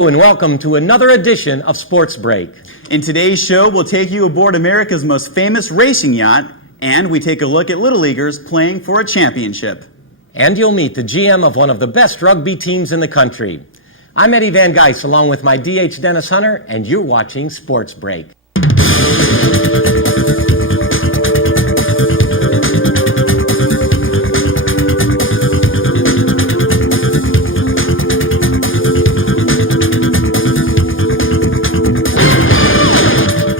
And welcome to another edition of SportsBreak. In today's show, we'll take you aboard America's most famous racing yacht, and we take a look at Little Leaguers playing for a championship. And you'll meet the GM of one of the best rugby teams in the country. I'm Eddie Van Geis, along with my DH Dennis Hunter, and you're watching SportsBreak.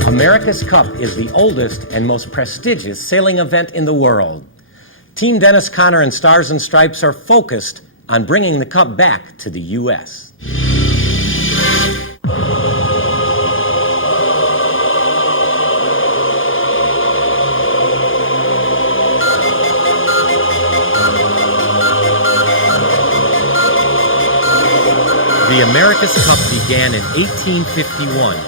America's Cup is the oldest and most prestigious sailing event in the world. Team Dennis Conner and Stars and Stripes are focused on bringing the Cup back to the U.S. The America's Cup began in 1851.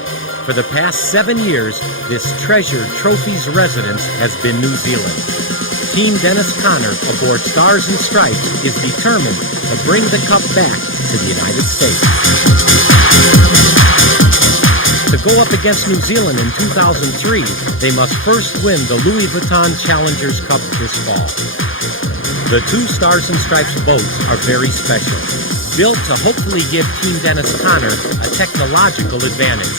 For the past 7 years, this treasured trophy's residence has been New Zealand. Team Dennis Conner aboard Stars and Stripes is determined to bring the Cup back to the United States. To go up against New Zealand in 2003, they must first win the Louis Vuitton Challengers Cup this fall. The two Stars and Stripes boats are very special, built to hopefully give Team Dennis Conner a technological advantage.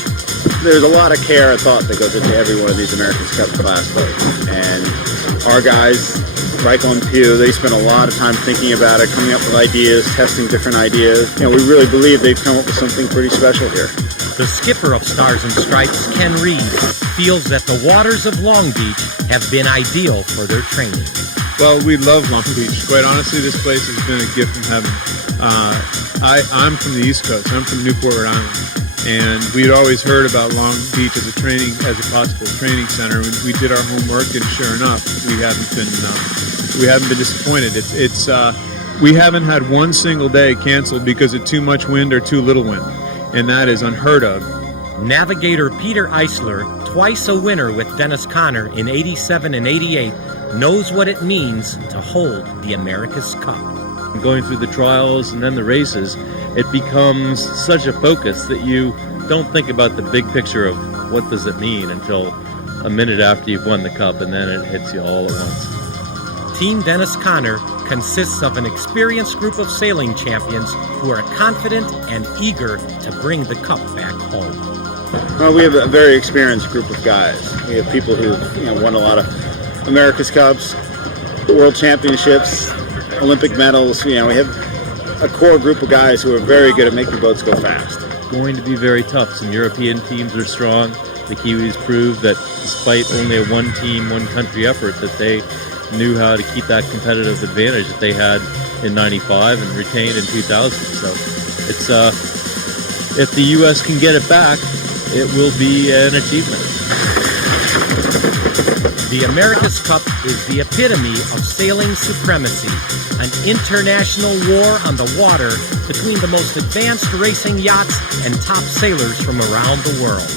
There's a lot of care and thought that goes into every one of these America's Cup class boats. And our guys, Michael and Pew, they spend a lot of time thinking about it, coming up with ideas, testing different ideas. You know, we really believe they've come up with something pretty special here. The skipper of Stars and Stripes, Ken Reed, feels that the waters of Long Beach have been ideal for their training. Well, we love Long Beach. Quite honestly, this place has been a gift from heaven. I'm from the East Coast. I'm from Newport, Rhode Island. And we'd always heard about Long Beach as a possible training center. We did our homework, and sure enough, we haven't been disappointed. We haven't had one single day canceled because of too much wind or too little wind, and that is unheard of. Navigator Peter Eisler, twice a winner with Dennis Conner in '87 and '88, knows what it means to hold the America's Cup. Going through the trials and then the races, it becomes such a focus that you don't think about the big picture of what does it mean until a minute after you've won the Cup, and then it hits you all at once. Team Dennis Conner consists of an experienced group of sailing champions who are confident and eager to bring the Cup back home. Well, we have a very experienced group of guys. We have people who won a lot of America's Cups, World Championships, Olympic medals. We have a core group of guys who are very good at making boats go fast. Going to be very tough. Some European teams are strong. The Kiwis proved that despite only a one country effort, that they knew how to keep that competitive advantage that they had in '95 and retained in 2000. So it's if the U.S. can get it back, it will be an achievement. The America's Cup is the epitome of sailing supremacy, an international war on the water between the most advanced racing yachts and top sailors from around the world.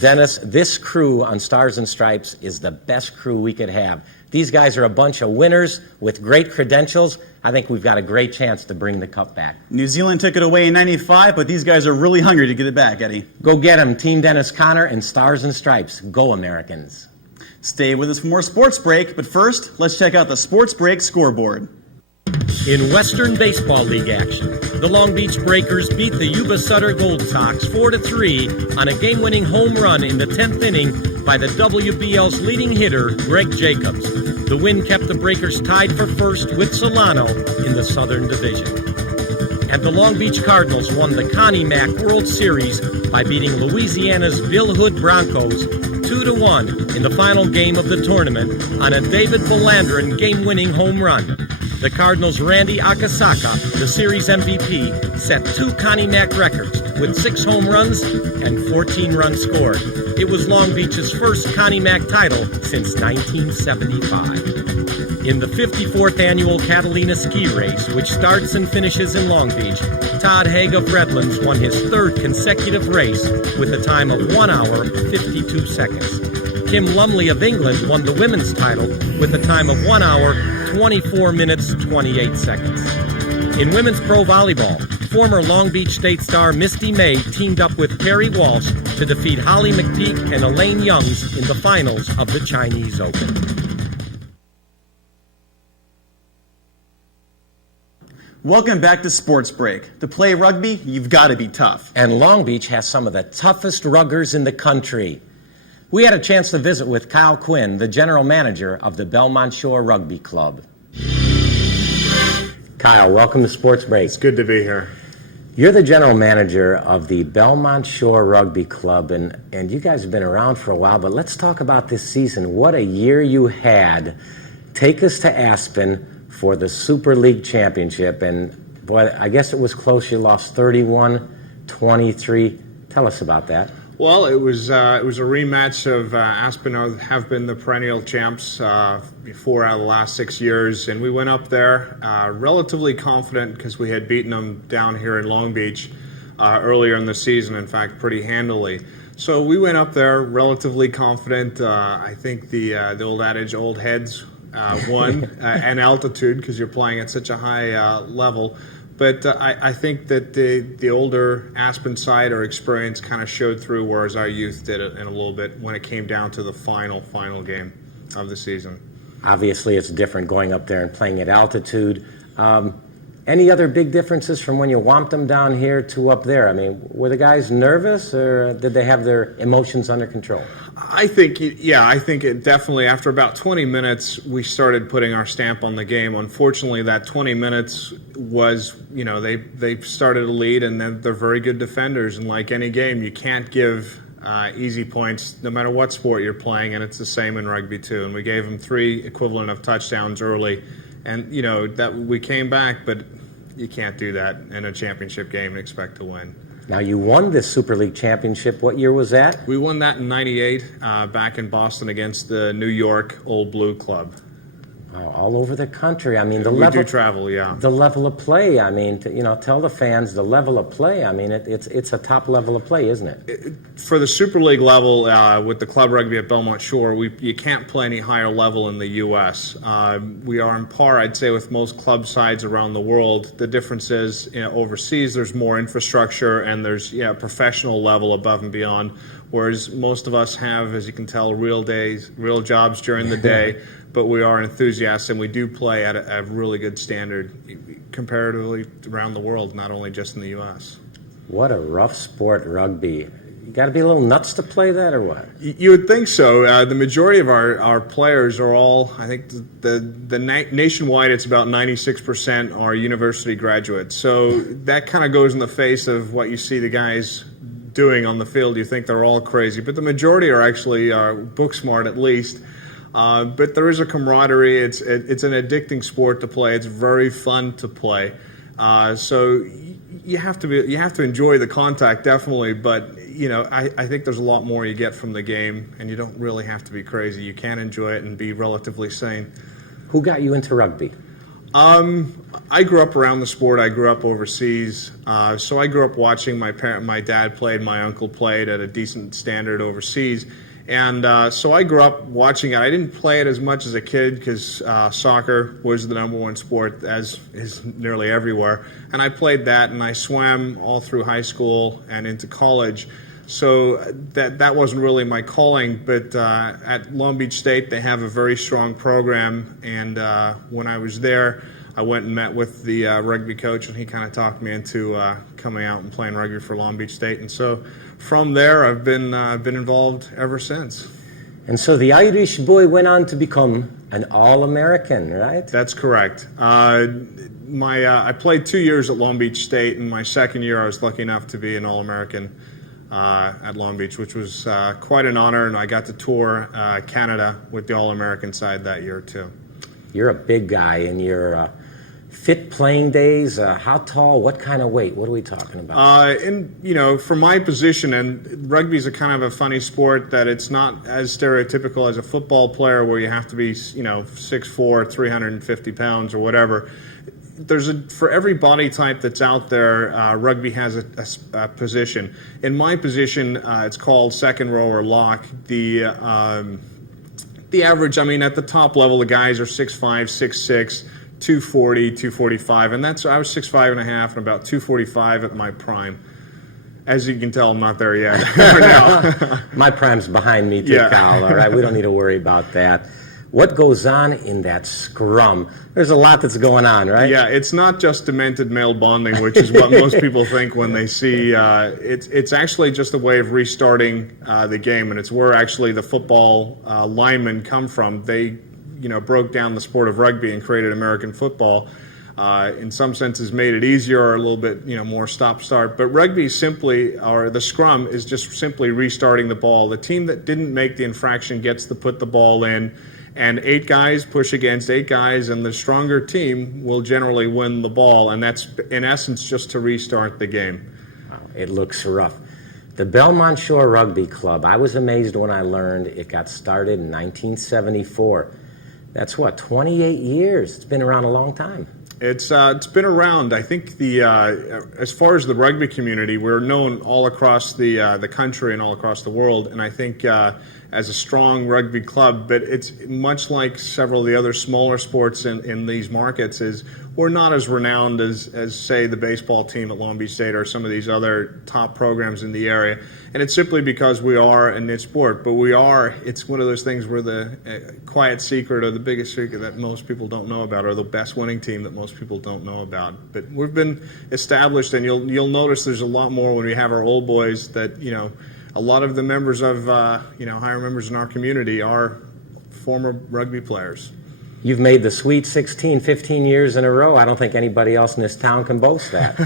Dennis, this crew on Stars and Stripes is the best crew we could have. These guys are a bunch of winners with great credentials. I think we've got a great chance to bring the Cup back. New Zealand took it away in '95, but these guys are really hungry to get it back, Eddie. Go get them, Team Dennis Conner and Stars and Stripes. Go Americans. Stay with us for more Sports Break, but first, let's check out the Sports Break scoreboard. In Western Baseball League action, the Long Beach Breakers beat the Yuba Sutter Gold Sox 4-3 on a game-winning home run in the 10th inning by the WBL's leading hitter, Greg Jacobs. The win kept the Breakers tied for first with Solano in the Southern Division. And the Long Beach Cardinals won the Connie Mack World Series by beating Louisiana's Bill Hood Broncos 2-1 in the final game of the tournament on a David Bellandron game-winning home run. The Cardinals' Randy Akasaka, the series MVP, set two Connie Mack records with 6 home runs and 14 runs scored. It was Long Beach's first Connie Mack title since 1975. In the 54th annual Catalina Ski Race, which starts and finishes in Long Beach, Todd Haig of Redlands won his 3rd consecutive race with a time of 1 hour, 52 seconds. Kim Lumley of England won the women's title with a time of 1 hour, 24 minutes, 28 seconds. In women's pro volleyball, former Long Beach State star Misty May teamed up with Perry Walsh to defeat Holly McPeak and Elaine Youngs in the finals of the Chinese Open. Welcome back to Sports Break. To play rugby, you've got to be tough. And Long Beach has some of the toughest ruggers in the country. We had a chance to visit with Kyle Quinn, the general manager of the Belmont Shore Rugby Club. Kyle, welcome to Sports Break. It's good to be here. You're the general manager of the Belmont Shore Rugby Club, and you guys have been around for a while, but let's talk about this season. What a year you had. Take us to Aspen for the Super League Championship, and boy, I guess it was close. You lost 31-23. Tell us about that. Well, it was a rematch of Aspen have been the perennial champs 4 out of the last 6 years, and we went up there relatively confident because we had beaten them down here in Long Beach earlier in the season, in fact, pretty handily. So we went up there relatively confident. I think the old adage, old heads won, and altitude, because you're playing at such a high level. But I think that the older Aspen side or experience kind of showed through, whereas our youth did it in a little bit when it came down to the final game of the season. Obviously, it's different going up there and playing at altitude. Any other big differences from when you whomped them down here to up there? I mean, were the guys nervous, or did they have their emotions under control? I think it definitely, after about 20 minutes, we started putting our stamp on the game. Unfortunately, that 20 minutes was, they started a lead, and then they're very good defenders. And like any game, you can't give easy points no matter what sport you're playing, and it's the same in rugby too. And we gave them 3 equivalent of touchdowns early. And, that we came back, but you can't do that in a championship game and expect to win. Now, you won this Super League championship. What year was that? We won that in '98 back in Boston against the New York Old Blue Club. Wow, all over the country. I mean, we do travel, yeah. The level of play, I mean, tell the fans the level of play. I mean, it's a top level of play, isn't it? For the Super League level, with the club rugby at Belmont Shore, you can't play any higher level in the U.S. We are on par, I'd say, with most club sides around the world. The difference is, overseas, there's more infrastructure, and there's professional level above and beyond, whereas most of us have, as you can tell, real jobs during the day. But we are enthusiasts, and we do play at a really good standard comparatively around the world, not only just in the U.S. What a rough sport, rugby. You got to be a little nuts to play that, or what? You would think so. The majority of our players are all, I think, the nationwide, it's about 96% are university graduates. So that kind of goes in the face of what you see the guys doing on the field. You think they're all crazy, but the majority are actually book smart, at least. But there is a camaraderie. It's an addicting sport to play. It's very fun to play. So you have to enjoy the contact, definitely. But I think there's a lot more you get from the game, and you don't really have to be crazy. You can enjoy it and be relatively sane. Who got you into rugby? I grew up around the sport. I grew up overseas, so I grew up watching my dad played, my uncle played at a decent standard overseas. And so I grew up watching it. I didn't play it as much as a kid because soccer was the #1 sport, as is nearly everywhere. And I played that, and I swam all through high school and into college. So that wasn't really my calling. But at Long Beach State, they have a very strong program. And when I was there, I went and met with the rugby coach, and he kind of talked me into coming out and playing rugby for Long Beach State. And so from there, I've been involved ever since. And so the Irish boy went on to become an All-American, right? That's correct. I played 2 years at Long Beach State, and my second year I was lucky enough to be an All-American at Long Beach, which was quite an honor, and I got to tour Canada with the All-American side that year too. You're a big guy, and you're fit playing days. How tall? What kind of weight? What are we talking about? For my position, and rugby's a kind of a funny sport that it's not as stereotypical as a football player where you have to be, 6'4", 350 pounds or whatever. For every body type that's out there, rugby has a position. In my position, it's called second row or lock. The average, at the top level, the guys are 6'5", 6'6", 240, 245, and I was 6'5" and about 245 at my prime. As you can tell, I'm not there yet. Now. My prime's behind me too, Yeah. Kyle. All right, we don't need to worry about that. What goes on in that scrum? There's a lot that's going on, right? Yeah, it's not just demented male bonding, which is what most people think when they see. It's actually just a way of restarting the game, and it's where actually the football linemen come from. They, broke down the sport of rugby and created American football. In some senses made it easier or a little bit more stop-start. But rugby simply, or the scrum, is just simply restarting the ball. The team that didn't make the infraction gets to put the ball in, and 8 guys push against 8 guys, and the stronger team will generally win the ball, and that's in essence just to restart the game. Wow, it looks rough. The Belmont Shore Rugby Club, I was amazed when I learned it got started in 1974. That's 28 years. It's been around a long time. It's been around. I think as far as the rugby community, we're known all across the country and all across the world. And I think as a strong rugby club, but it's much like several of the other smaller sports in these markets. Is we're not as renowned as say the baseball team at Long Beach State or some of these other top programs in the area. And it's simply because we are a niche sport, but we are. It's one of those things where the quiet secret or the biggest secret that most people don't know about, or the best winning team that most people don't know about. But we've been established, and you'll notice there's a lot more when we have our old boys that a lot of the members of higher members in our community are former rugby players. You've made the Sweet 16 15 years in a row. I don't think anybody else in this town can boast that.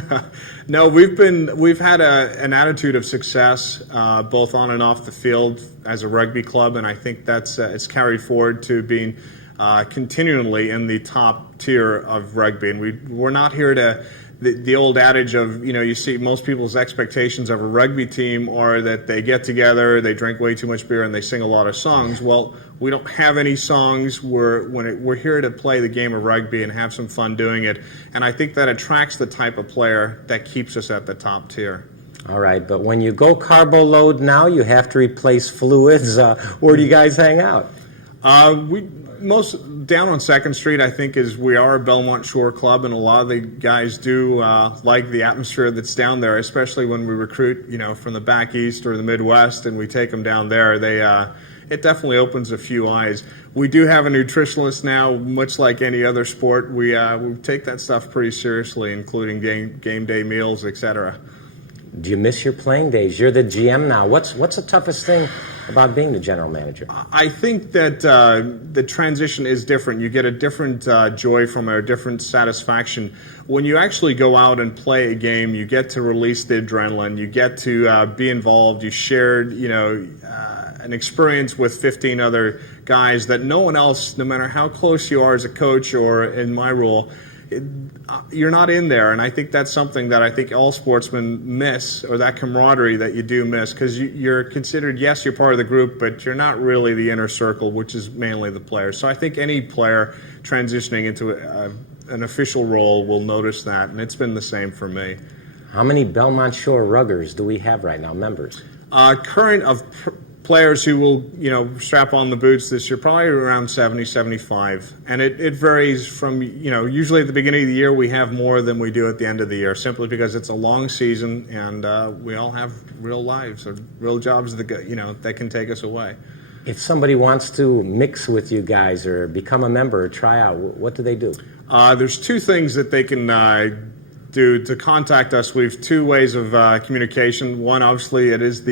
No, we've had an attitude of success both on and off the field as a rugby club, and I think that's it's carried forward to being continually in the top tier of rugby. And we're not here to the old adage of you see most people's expectations of a rugby team are that they get together, they drink way too much beer, and they sing a lot of songs. Well, we don't have any songs. We're here to play the game of rugby and have some fun doing it. And I think that attracts the type of player that keeps us at the top tier. All right, but when you go carbo load now, you have to replace fluids. Where do you guys hang out? Most down on 2nd Street, I think, we are a Belmont Shore club, and a lot of the guys do like the atmosphere that's down there, especially when we recruit, from the back east or the Midwest, and we take them down there. It definitely opens a few eyes. We do have a nutritionist now, much like any other sport. We take that stuff pretty seriously, including game day meals, etc. Do you miss your playing days? You're the GM now. What's the toughest thing about being the general manager? I think that the transition is different. You get a different joy from it, a different satisfaction. When you actually go out and play a game, you get to release the adrenaline. You get to be involved. You shared, an experience with 15 other guys that no one else, no matter how close you are as a coach or in my role, you're not in there. And I think that's something that I think all sportsmen miss, or that camaraderie that you do miss, because you're considered, yes, you're part of the group, but you're not really the inner circle, which is mainly the players. So I think any player transitioning into an official role will notice that, and it's been the same for me. How many Belmont Shore Ruggers do we have right now, members? Current of players who will, strap on the boots this year, probably around 70, 75. And it varies from, usually at the beginning of the year we have more than we do at the end of the year, simply because it's a long season and we all have real lives or real jobs that can take us away. If somebody wants to mix with you guys or become a member or try out, what do they do? There's 2 things that they can do to contact us. We have 2 ways of communication. One, obviously, it is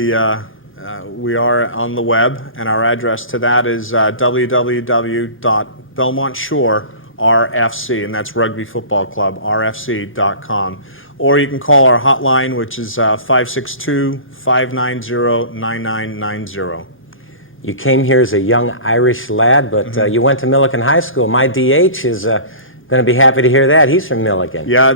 we are on the web, and our address to that is www.belmontshorerfc, and that's Rugby Football Club, rfc.com. Or you can call our hotline, which is 562-590-9990. You came here as a young Irish lad, but you went to Milliken High School. My DH is going to be happy to hear that. He's from Milliken. Yeah,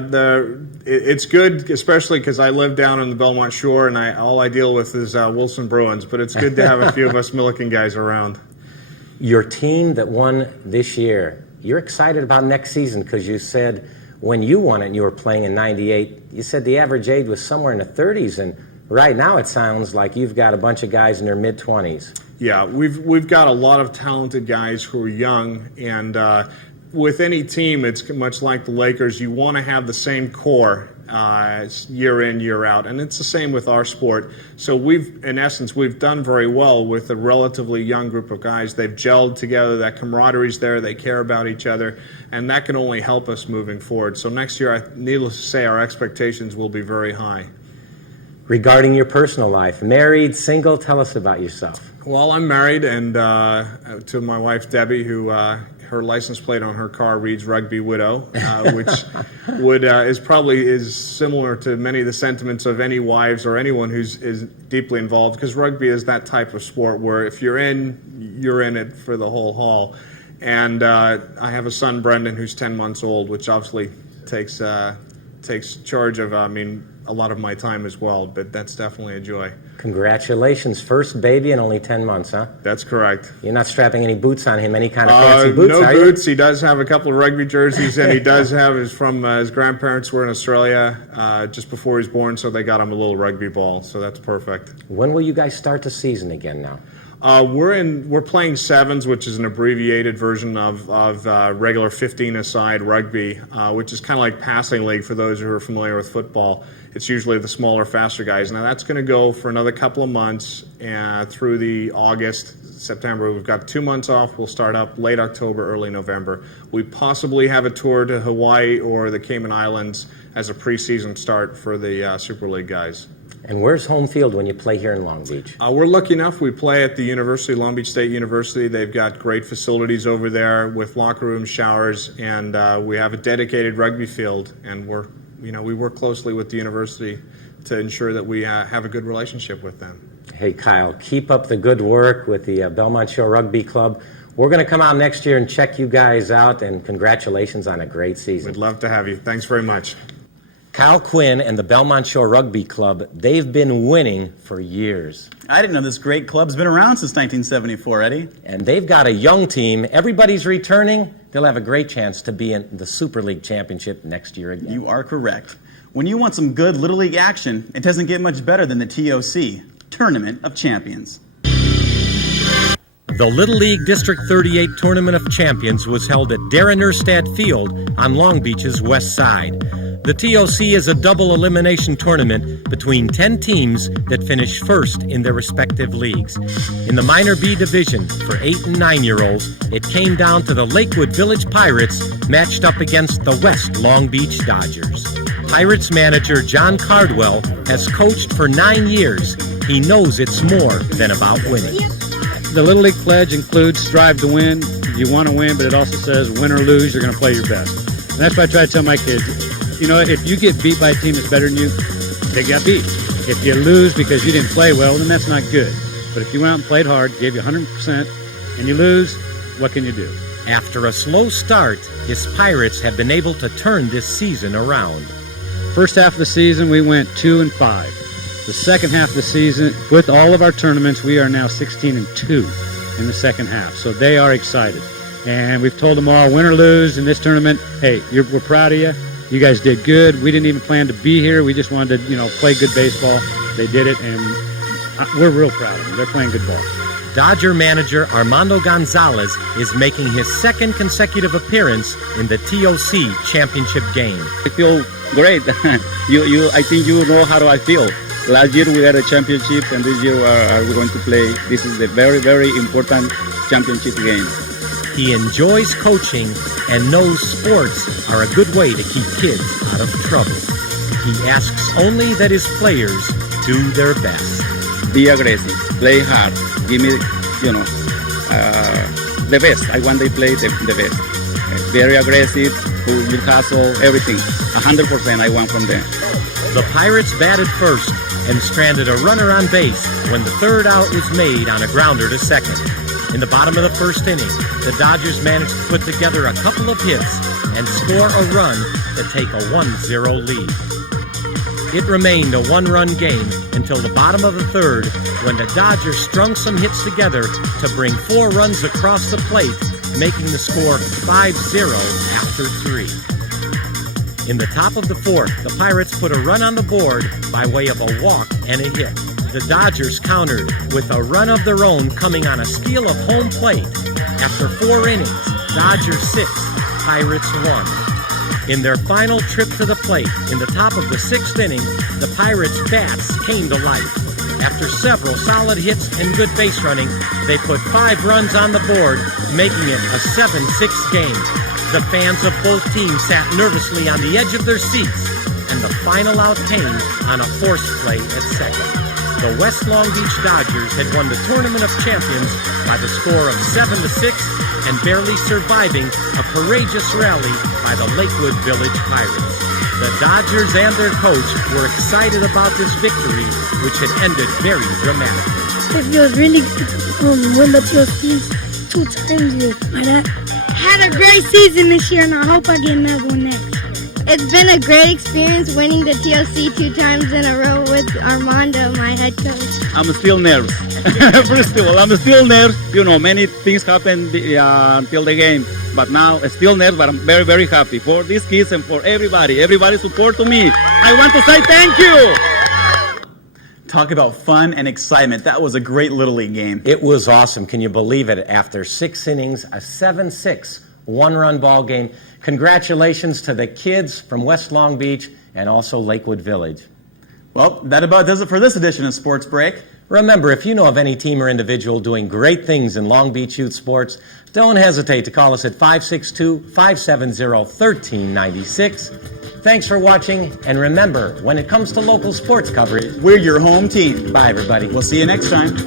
it's good, especially because I live down on the Belmont Shore, and all I deal with is Wilson Bruins. But it's good to have a few of us Milliken guys around. Your team that won this year, you're excited about next season because you said when you won it and you were playing in '98, you said the average age was somewhere in the 30s, and right now it sounds like you've got a bunch of guys in their mid-20s. Yeah, we've got a lot of talented guys who are young, and with any team, it's much like the Lakers. You want to have the same core year in, year out, and it's the same with our sport. So we've done very well with a relatively young group of guys. They've gelled together. That camaraderie's there. They care about each other, and that can only help us moving forward. So next year, needless to say, our expectations will be very high. Regarding your personal life, married, single, tell us about yourself. Well, I'm married, and to my wife Debbie, who her license plate on her car reads "Rugby Widow," which is similar to many of the sentiments of any wives or anyone who's deeply involved, because rugby is that type of sport where if you're in it for the whole haul. And I have a son, Brendan, who's 10 months old, which obviously takes charge of a lot of my time as well, but that's definitely a joy. Congratulations. First baby in only 10 months, huh? That's correct. You're not strapping any boots on him, any kind of fancy boots, no are you? boots. He does have a couple of rugby jerseys, and he does have his grandparents were in Australia just before he was born, so they got him a little rugby ball, so that's perfect. When will you guys start the season again now? We're playing sevens, which is an abbreviated version of regular 15-a-side rugby, which is kind of like passing league for those who are familiar with football. It's usually the smaller, faster guys. Now that's going to go for another couple of months through the August, September. We've got 2 months off. We'll start up late October, early November. We possibly have a tour to Hawaii or the Cayman Islands as a preseason start for the Super League guys. And where's home field when you play here in Long Beach? We're lucky enough. We play at the University, Long Beach State University. They've got great facilities over there with locker rooms, showers, and we have a dedicated rugby field. And we work closely with the university to ensure that we have a good relationship with them. Hey, Kyle, keep up the good work with the Belmont Shore Rugby Club. We're going to come out next year and check you guys out, and congratulations on a great season. We'd love to have you. Thanks very much. Kyle Quinn and the Belmont Shore Rugby Club, they've been winning for years. I didn't know this great club's been around since 1974, Eddie. And they've got a young team. Everybody's returning. They'll have a great chance to be in the Super League Championship next year again. You are correct. When you want some good Little League action, it doesn't get much better than the TOC, Tournament of Champions. The Little League District 38 Tournament of Champions was held at Darren Erstad Field on Long Beach's west side. The TOC is a double elimination tournament between 10 teams that finish first in their respective leagues. In the Minor B division for 8 and 9-year-olds, it came down to the Lakewood Village Pirates matched up against the West Long Beach Dodgers. Pirates manager John Cardwell has coached for 9 years. He knows it's more than about winning. The Little League pledge includes strive to win. You want to win, but it also says win or lose, you're going to play your best. And that's what I try to tell my kids. If you get beat by a team that's better than you, they got beat. If you lose because you didn't play well, then that's not good. But if you went out and played hard, gave you 100%, and you lose, what can you do? After a slow start, his Pirates have been able to turn this season around. First half of the season, we went 2-5. The second half of the season, with all of our tournaments, we are now 16-2 in the second half. So they are excited. And we've told them all, win or lose in this tournament, hey, we're proud of you. You guys did good. We didn't even plan to be here. We just wanted to, play good baseball. They did it, and we're real proud of them. They're playing good ball. Dodger manager Armando Gonzalez is making his second consecutive appearance in the TOC championship game. I feel great. I think you know how I feel. Last year we had a championship, and this year we're going to play. This is a very, very important championship game. He enjoys coaching and knows sports are a good way to keep kids out of trouble. He asks only that his players do their best. Be aggressive, play hard, give me, the best. I want they play the best. Very aggressive, good hustle, everything. 100% I want from them. The Pirates batted first and stranded a runner on base when the third out was made on a grounder to second. In the bottom of the first inning, the Dodgers managed to put together a couple of hits and score a run to take a 1-0 lead. It remained a one-run game until the bottom of the third when the Dodgers strung some hits together to bring 4 runs across the plate, making the score 5-0 after 3. In the top of the fourth, the Pirates put a run on the board by way of a walk and a hit. The Dodgers countered with a run of their own coming on a steal of home plate. After 4 innings, Dodgers 6, Pirates won. In their final trip to the plate, in the top of the 6th inning, the Pirates' bats came to life. After several solid hits and good base running, they put 5 runs on the board, making it a 7-6 game. The fans of both teams sat nervously on the edge of their seats, and the final out came on a force play at second. The West Long Beach Dodgers had won the Tournament of Champions by the score of 7-6 and barely surviving a courageous rally by the Lakewood Village Pirates. The Dodgers and their coach were excited about this victory, which had ended very dramatically. It feels really good to win the TLCs 2 times with my dad. Had a great season this year, and I hope I get another one next year. It's been a great experience winning the TLC 2 times in a row with Armando, my head coach. I'm still nervous. First of all, I'm still nervous. You know, many things happened until the game. But now, still nervous, but I'm very, very happy for these kids and for everybody. Everybody support to me. I want to say thank you. Talk about fun and excitement. That was a great Little League game. It was awesome. Can you believe it? After 6 innings, a 7-6 one-run ball game. Congratulations to the kids from West Long Beach and also Lakewood Village. Well, that about does it for this edition of Sports Break. Remember, if you know of any team or individual doing great things in Long Beach youth sports, don't hesitate to call us at 562-570-1396. Thanks for watching, and remember, when it comes to local sports coverage, we're your home team. Bye, everybody. We'll see you next time.